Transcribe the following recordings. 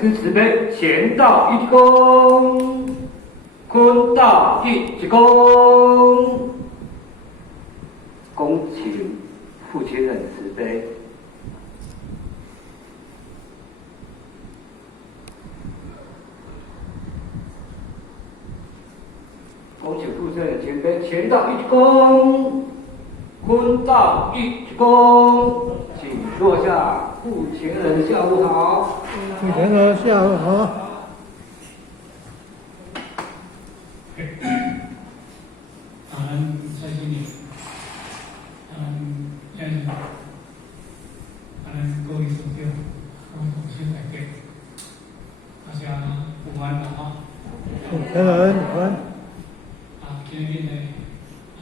师慈悲，乾道一公，坤道一公，恭请父亲人慈悲。恭请父亲人慈悲，乾道一公，坤道一公，请坐下。父亲人下午好。父亲人下午好。感恩蔡经理，感恩先生，感恩各位师兄，各位同学大家，大家午安了哈。父亲人午安。今天呢，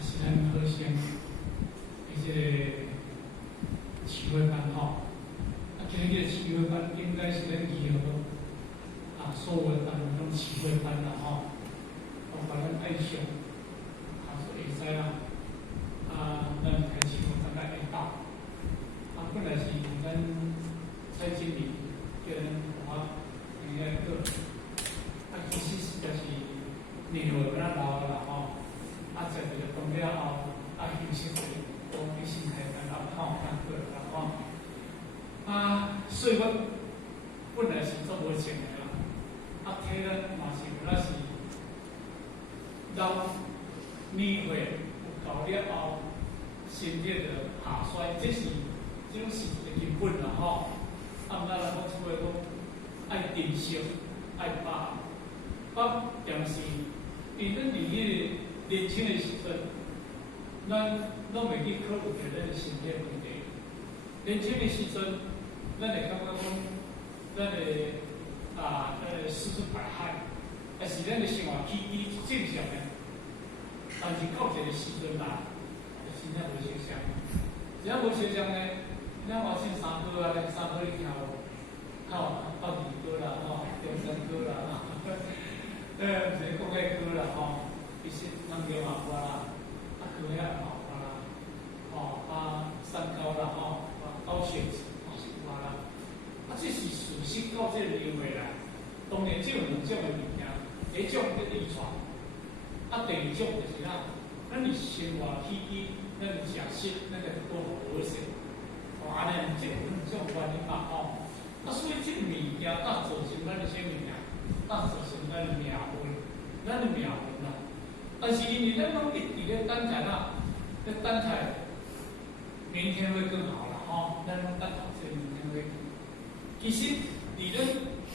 是咱和尚，这个启慧班哈。今天的启慧班应该是咱以后所有的种启慧班了哈，包括咱爱上。会使啦，咱开始大概会到，本来是咱蔡经理叫咱我另外个，其实实在是年岁比较老啦吼，在这个当了后，休息下，多去身体干了吼，过啦吼，岁月本来是做无情的啦，体咱嘛是有那是老。年岁到了后，身体就下衰，这是一个根本啦吼。毋咱来讲出来讲，爱珍惜，爱把握，但是伫咱伫迄个年轻的时阵，咱拢袂去考虑着咱的身体问题。年轻的时阵，咱会感觉讲，咱的四处百海，但是咱的生活起居是正常的。但是到一个时阵啦，真正无相像。只要无相像呢，咱话先三科啊，三科去跳，到二科啦，中山科啦，唔是国语科啦，其实咱叫嘛有啦，科遐嘛有啦，三高啦，高血脂嘛是有啦。这是事实到这个年岁来，当然只有两种的物件，一种叫遗传。第二种就是咱的生活起居，咱的食食，咱个都好势。安尼这两种原因嘛所以这物件造成咱的什么呀？造成咱的命运，咱的命运啦。但是因为咱拢一直咧等待等待明天会更好啦咱拢等待这明天会。其实，伫咱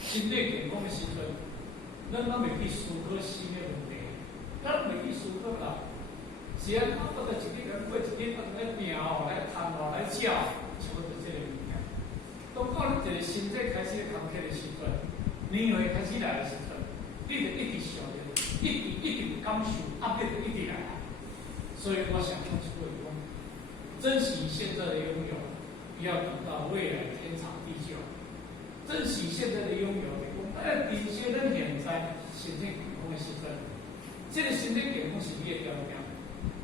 身体健康的时阵，咱拢袂去思考新的问题。咱袂去思考啦，是啊，我着一日来过一日，来拼来贪来食，差不多这个物件。当到你一个身体开始康健的时阵，年岁开始来的时阵，你着一直想着，一直感受压力，一直来。所以我想讲一句话，珍惜现在的拥有，不要等到未来天长地久。珍惜现在的拥有，珍惜咱现在身体健康的时阵。这个身体健康是你的条件。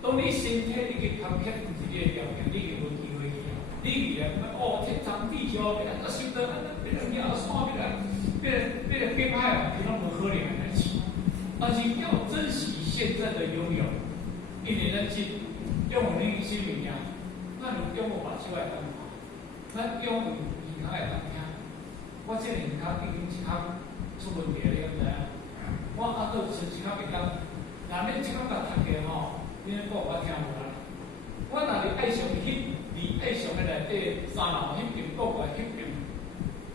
当你身体已经康健，不是你的条件，你就无机会去啊。你以为天长地久，变成心得，变成鸟山，变成变海啊，这拢无可能的代志。但是要珍惜现在的拥有，因为咱是用我们一些物件，咱有用我把手来当看，咱用耳孔来当听。我这耳孔已经一孔出问题了，你知影？我到剩一孔袂当。你即刻甲读起你讲我听无啦。我若是爱上爱上的内底三楼迄边讲话，迄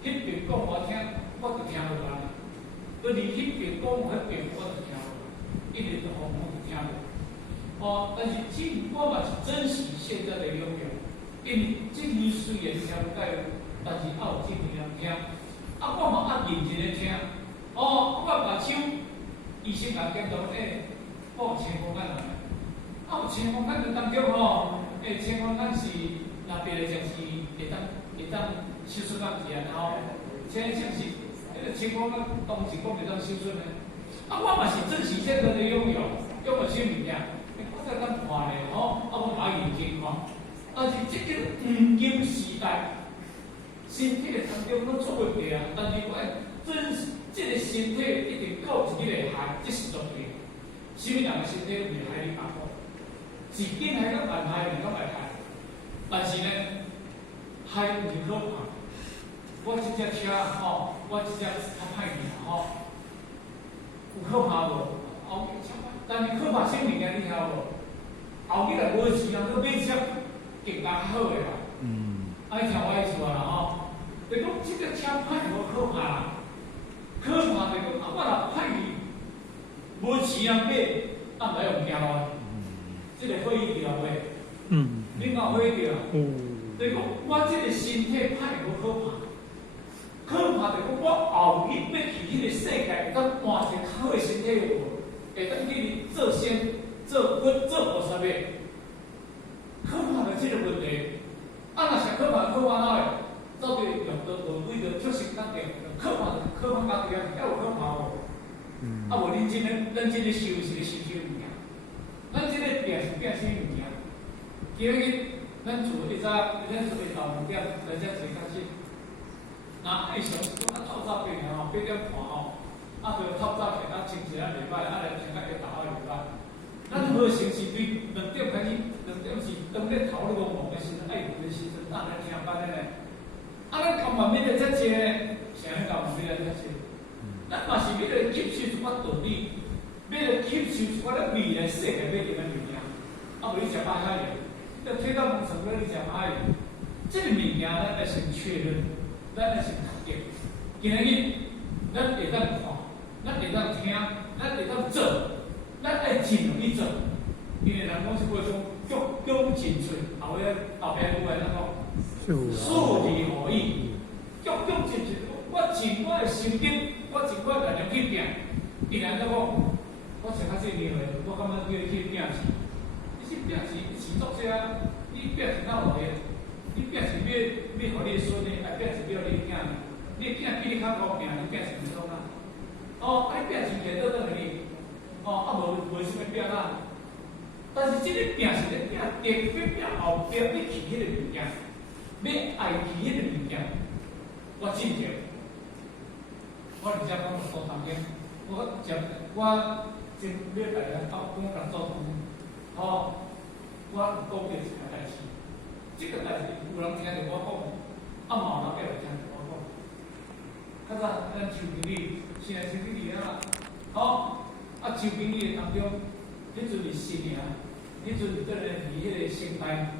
边讲我听，我就听无啦。对离迄边讲话，迄边我就听无，一直都我就听无。但是我嘛是珍惜现在的拥有，因为这年虽然听不介有，但是也有这年人听。我嘛认真咧听。我把手医生甲检查我有青光眼有青光眼当中青光眼是若别个就是会当手术到是安像是青光眼当时讲会当手术呢。我嘛是珍惜现在的拥有什物件？我才当看咧我嘛认真看。但是这个黄金时代，身体的当中拢做袂过但是我珍害，这是绝对。什么人的身体袂害你把握？是紧害个慢害，唔讲袂害。但是呢，害有可怕。我这只车吼，我这只较歹去吼，有可怕无？后日但是可怕什物件你晓无？后日来无钱啊，去买车更加好诶啦。爱听我意思啦吼。就讲这个车歹无可怕啦，可怕就讲我若歹去，无钱啊买，啊来用惊我。这个会议了未？你讲会议了？就讲我这个身体歹无可怕。可怕就讲我后日要去迄个世界，会当换一个好的身体无？会当去做仙、做佛、做菩萨未？可怕的这个问题，啊，若是可怕哪会？到底用到为着确实当着可怕当着要有可怕无？啊，无恁真的修是咧修物件，咱真的变是变什物件？今日咱做一早9点来遮坐开始。那爱上是讲透早8点吼，8点半吼，啊，就透早起咱清洗咱礼拜，啊来清到下昼礼拜。咱好成是对2点开始，2点是当日头你讲忙的时阵，爱忙的时阵，咱来听班的呢。啊，咱干嘛要来遮济呢？啥物干嘛要来遮济？咱嘛是要来吸收一寡道理，要来吸收一寡咱未来世界要用的物件。啊，无你食蚂蚁，要推到农村要你食蚂蚁，这个物件咱要先确认。咱来先确定，今日咱会当看，咱会当听，咱会当做，咱爱尽力做。因为人讲是话讲，鞠躬尽瘁，后边句话怎讲？数理合意，鞠躬尽瘁。我尽我的心经，我尽我力量去拼。既然怎讲，我上较细年岁，我感觉叫你去拼钱，你去拼钱，钱作些，你拼钱哪有咧？你拼是要互你的孙呢，还拼是要你的囝呢？你的囝比你较高拼，你拼是唔错啦。哦，你拼是摕倒转去，哦，啊无啥物拼啦。但是这个拼是咧拼，特别拼后壁要去迄个物件，要爱去迄个物件。我真正，我而且讲做当天，我前礼拜来讲做工，哦，我讲过一个代志。这个代志有人听着我讲，啊嘛有人听着我讲。较早咱周经理，现在周经理啊，好，啊周经理当中，迄阵是新年，迄阵倒来离迄个圣诞，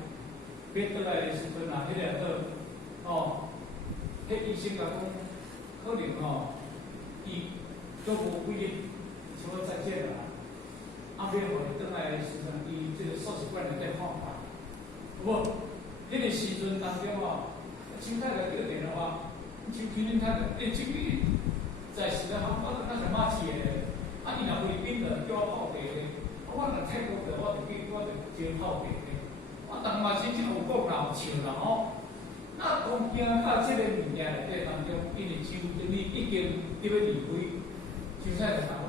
要倒来的时阵啊，迄个好，迄医生来讲，可能伊都无几日说再见了，啊，要互伊倒来的时阵，伊这个寿喜馆在放假，无。迄个时阵当中邱太太叫电话，邱经理太太，邱经理在时阵我那是马市的，啊，伊若菲律宾的叫我泡茶的，我若泰国的，我就招泡茶的，我当嘛是真有讲啦，有笑啦吼。那讲惊到这个物件内底当中，因为邱经理已经要离开，邱太太讲，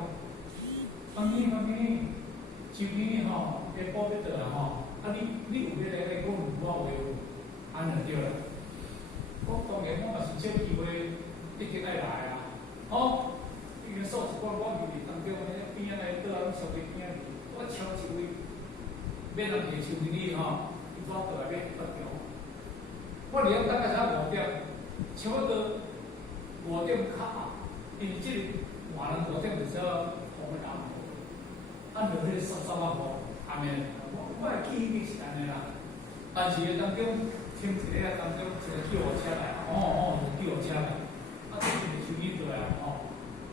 妈咪，邱经理吼，要保要倒啦吼。啊！你有要来讲我话有，安就对啦。我当然我嘛是找机会一定爱来啦。好，已经数一寡我伫当中迄边仔来倒啊，相对边仔我超一位，要人摕手经理吼，伊怎倒来要发条？我离大概才5点，差不多5点卡，因为这个换人5点就是要红的暗，按照迄个13啊号暗的。我的记忆是安尼啦，但是当中听一个当中一个救护车来，救护车来，啊，这就是手机过来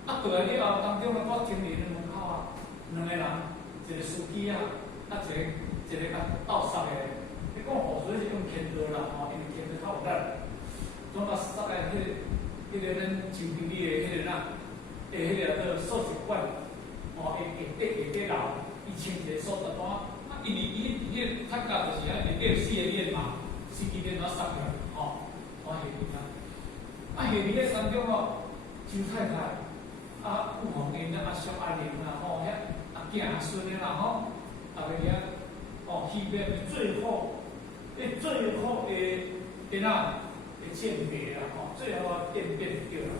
啊，过来了后当中我经理门口啊，2个人，一个司机啊，啊一个斗杀的，你讲雨水是用牵刀啦，因为牵刀较有力，总把杀来迄个咱周经理的迄个迄个数值管，下底楼，伊清一个数值单。因为伊迄参加就是啊，内底有4个链嘛，4支链啊塞起来，我下面啊，下面咧当中周太太，傅红英阿叔阿玲啦，遐阿囝阿孙的啦大个遐，戏边最后的鉴别啦，最后辨对啦，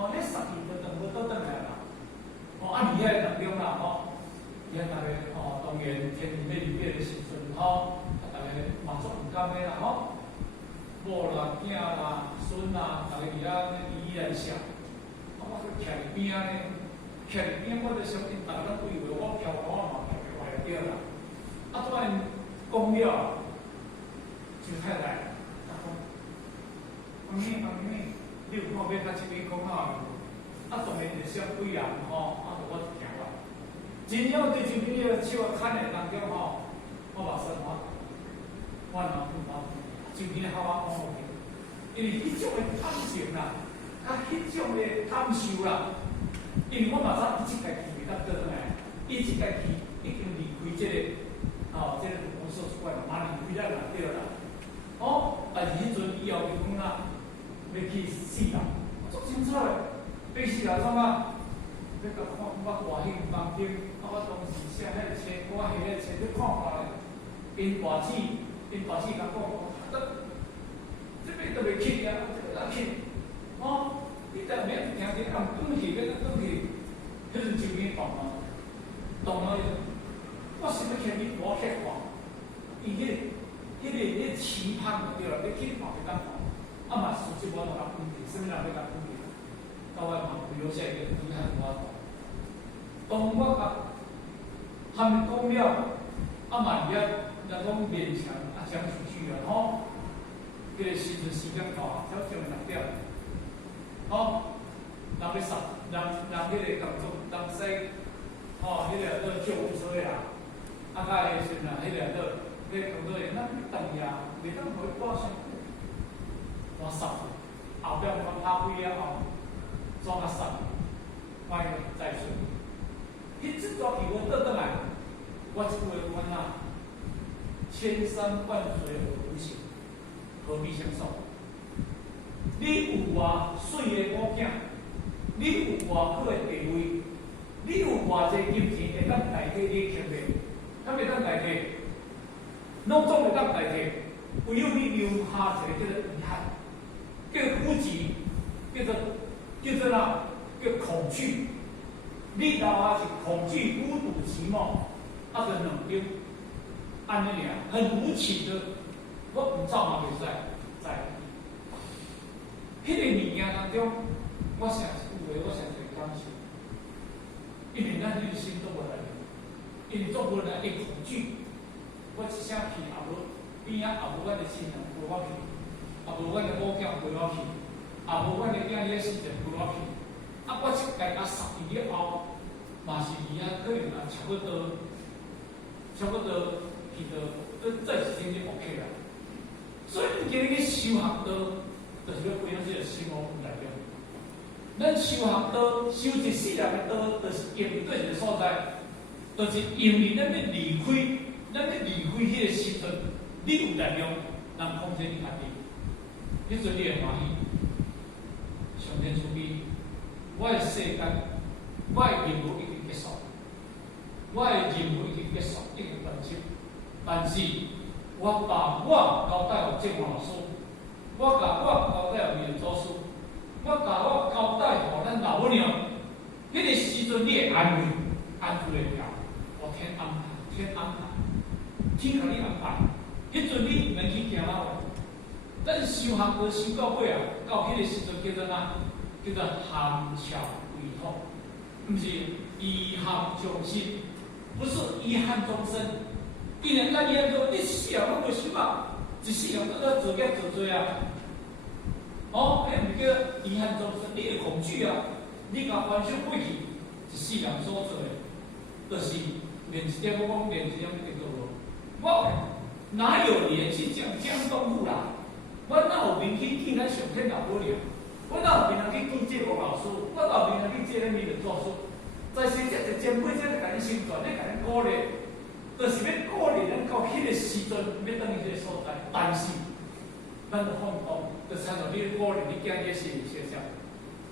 迄12分钟无倒转来啦，按依然想，我说徛伫边仔呢，徛伫边，我就相信大家以为我飘我嘛徛伫外边啦。啊，突然讲了，就太太，讲你有看要较这边讲啊？啊，当然就少几人吼，啊，就我行来。真正对这边个手啊牵的当中吼，我目屎我老母就边好啊讲落去，因为迄种的感情啦，啊，迄种的感受啦，因为我马上一家去袂当倒转来，伊一家去已经离开这个，这个我说出来嘛，离开咱内底啦。但是迄阵以后就讲啦，要去死啦，足清楚的，要死啦创啊，要甲看我外兴房间，我当时写迄个册，我迄个册要看下来，因大姊甲讲，这边都袂去啊，这个哪去？你当面听听，讲转去，要转去，迄阵就变动了，我想要听你我去看，伊迄期盼就对了，你去看袂当看，嘛实际我同他分析，什么人要甲分析？到我嘛留下一个遗憾我讲，当我甲他们讲了，嘛也讲勉强讲出去了迄个时阵时间到，才上6点，人要杀，人迄个工作，人使，迄个做救护车啦，甲个时阵迄个工作人，咱等呀，袂当互伊挂伤久，我杀，后壁我拍开了后，怎啊杀，快再说，迄这段期我倒转来，我一句话讲啊，千山万水而无形。何必相送？你有偌水的物件，你有偌好的地位，你有偌济金钱会当代替你欠的，敢会当代替？拢总会当代替。唯有你留下一个叫做遗憾，叫孤寂，叫做哪？叫恐惧。你留下是恐惧、孤独、寂寞，就两种，安尼尔，很无情的。我唔走嘛袂使，迄个物件当中，我常有诶，我常常感受，因为咱人心都无来，因为做无来会恐惧。我一声气也无，边仔也无阮的亲人陪我去，也无阮的某囝陪我去，也无阮的囝仔时阵陪我去。我一家杀去了后，嘛是伊可能差不多去到，这时间就 OK 啦。所以你今日去修学道，就是要培养这个心魔来用。咱修学道，修一世人的道，就是用对一个所在，就是因为咱要离开迄个时阵，你有力量，人控制你家己，迄阵你会欢喜。上天慈悲，我的世间，我的任务已经结束，已经完成，但是。我把我交代予郑老师，我甲我交代予李祖师，我甲我交代予咱老母娘。迄个时阵你会安慰了，天安排，天甲你安排。迄阵你免去惊哪位？咱修学道修到尾啊，到迄个时阵叫做哪？叫做含笑为痛，毋是遗憾终身，不是遗憾终身。既然咱以后做，你一世人拢袂想啊，一世人都要做孽做罪啊。迄毋叫遗憾终身，你会恐惧啊，你甲翻修过去，一世人所做的，就是连一点我讲连一点一点都无。我哪有脸去讲江东父啦？我哪有面去见咱上天老母娘？我哪有面去见这个老师？我哪有面去见咱面的做书？在生这个前辈，这个甲你宣传，你甲你鼓励。就是要鼓励咱到迄个时阵，要等于这个所在，但是咱的放动，就参照你鼓励你囝仔是学校，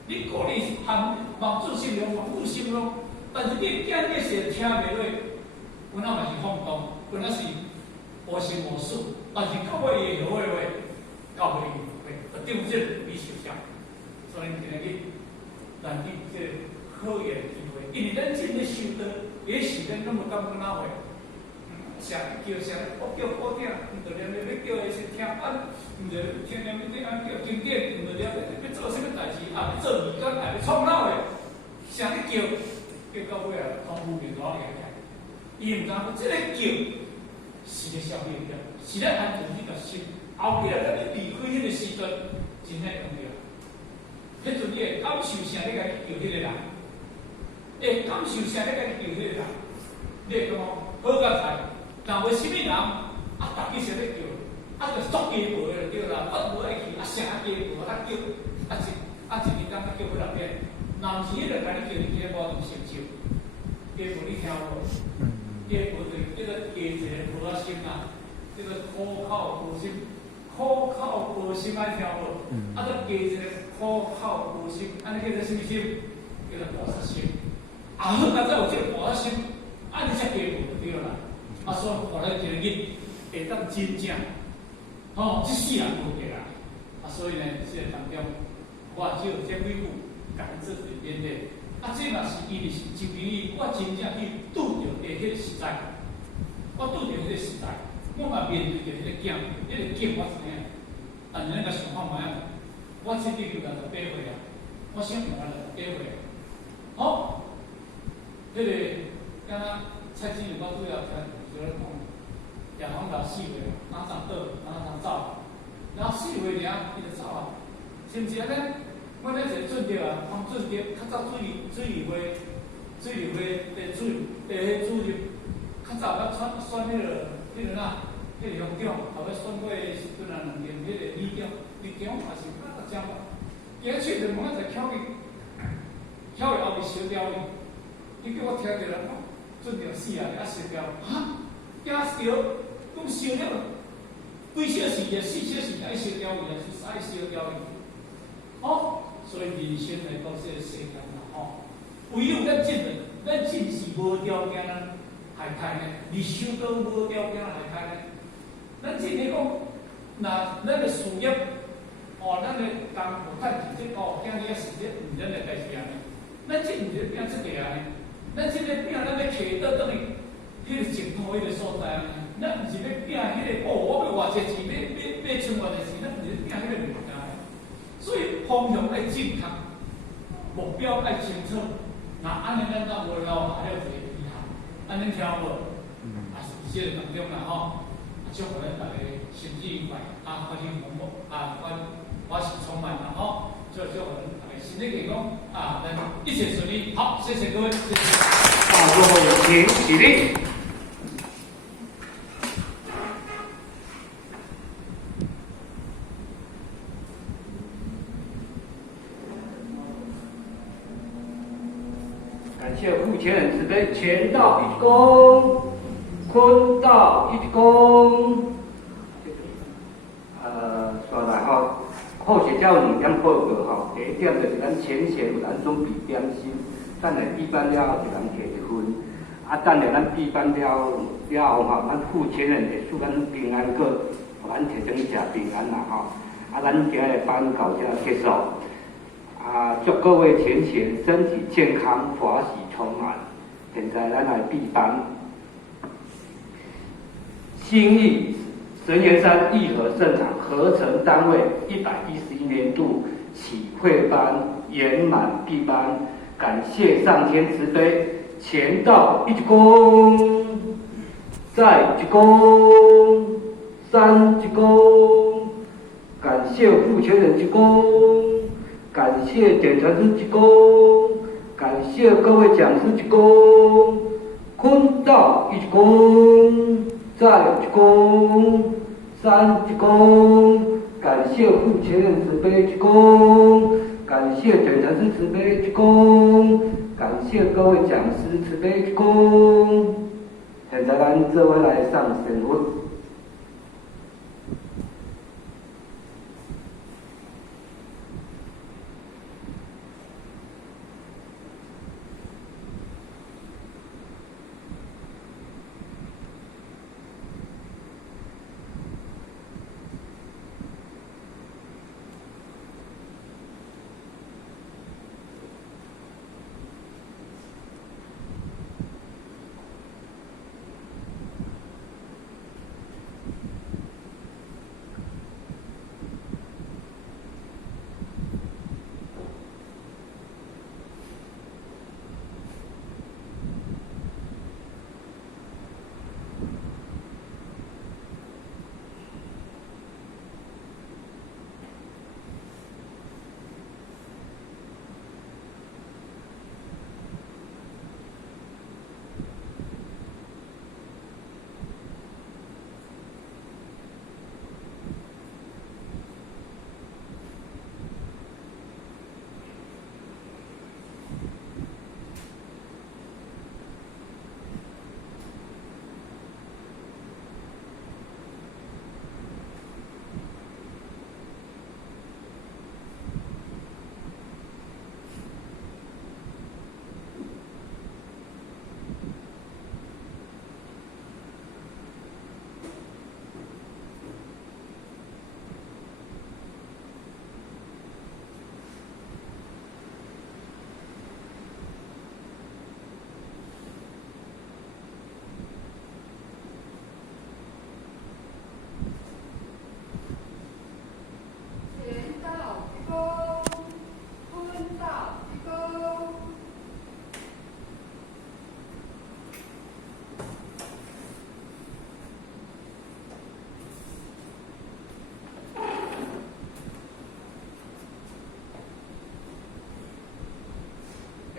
你鼓励含望子成龙、望父成龙，但是你囝仔是听袂落，本来嘛是放动，本来是无心无事，但是到尾会话，到尾会定这比学校，所以今日咱伫这考验机会，因为咱真咧修道，也许咱那么感觉哪会。啥叫啥，我叫古典，毋着念要叫伊是听安，毋着听念要安叫经典，毋着念要做啥物代志，啊要做义工，啊要创闹的，啥咧叫？叫到尾啊，通负面多厉害。伊毋知影，即个叫是咧消费者，是咧安全迄条心。后壁等你离开迄个时阵，真正重要。迄阵你会感受啥？你家己叫迄个人，会感受啥？你家己叫迄个人，你会讲好甲歹。但为什么人啊？逐日是咧叫，啊，着足鸡婆就对啦，我无爱去，啊，啥鸡婆啊叫，一日当叫几两遍。若毋是迄个，甲你叫你去咧无同成就，鸡婆你听无？鸡婆就是这个鸡一个无啊心啊，这个苦口无心。苦口无心爱听无？啊，著加一个苦口无心，安尼叫做什么心？叫做菩萨心。啊，好，咱再有这个菩萨心，安尼才加无就对啦。啊，所以后来一个日会当真正，吼，即世人无过啦。啊，所以呢，这个当中，我只有这几句讲这个面的。啊，这嘛是伊就是就凭伊，我真正去拄着迄个实在，我拄着迄个实在。我嘛面对着迄个镜，迄个镜我知影，但是咱甲想看卖啊，我这地球68岁啊，我想问68岁，好，迄个敢若蔡经理我拄要听就咧讲，叶黄老4岁，哪长倒，哪长走，然后4岁尔伊就走啊，是毋是安尼？我咧一个准着啊，方准着较早水利会的水，迄主任较早捌选迄个。迄个呐，迄个乡长后尾选过时阵啊，2年，迄个里长也是正好。今日去就问一个巧伊后面烧掉伊，伊叫我听着人讲，准着死啊，啊烧掉，哈，惊烧，讲烧了，几小时也4小时爱烧掉伊，还是爱烧掉伊。哦，所以人生来讲，这个世间啊，吼，唯有咱真是无条件啊。害害呢？你修到无条件害害呢？咱真个讲，那咱个事业，咱个工课赚钱，囝仔事业毋咱个代志安尼。咱真毋是拼这个安尼，咱真个拼咱要摕倒等于迄个净土迄个所在安尼。咱毋是要拼迄个我要偌济钱，要存偌济钱，咱毋是拼迄个物件的。所以方向爱正确，目标爱清楚。那安尼咱才无留下了一个遗憾。安尼听无？啊，是这个当中啦吼，祝福咱大家身体愉快，欢喜蓬勃，我是充满啦吼，祝福咱大家身体健康，咱一切顺利。好，谢谢各位，谢谢。最后请起立。感谢护前人慈悲，前道一躬，坤道一躬。说来吼，后学教2点报告吼，第一点就是咱前线有咱总比点心，等下比班了后就咱摕1分，等下咱比班了后吼，咱护前人会祝咱平安果，互咱摕成食平安啦吼，咱今日班到这结束。祝各位前贤身体健康，法喜充满。现在咱来闭班。新义神元山义和圣堂合成单位111年度启会班圆满闭班，感谢上天慈悲，前道一躬，再一躬，3一躬，感谢护前人一躬。感谢点传师一躬，感谢各位讲师一躬，坤道一躬，再一躬，3一躬，感谢护前人慈悲一躬，感谢点传师慈悲一躬，感谢各位讲师慈悲一躬。现在咱这位来上神文。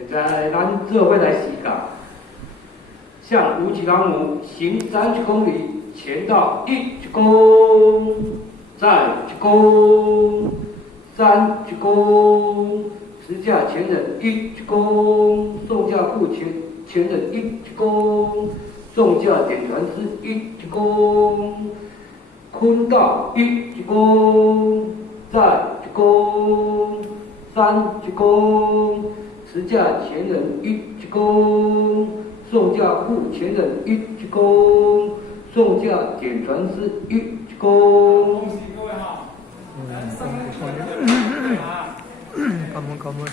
现在咱做伙来示教，向无极老母行30公里，前到1鞠躬，再鞠躬，3鞠躬，持架前人1鞠躬，送架护前人1鞠躬，送架点传师1鞠躬，坤道1鞠躬，再鞠躬，3鞠躬，持架前人1鞠躬，送架护前人1鞠躬，送架点传师1鞠躬。恭喜各位哈！咱上面对啊。感恩。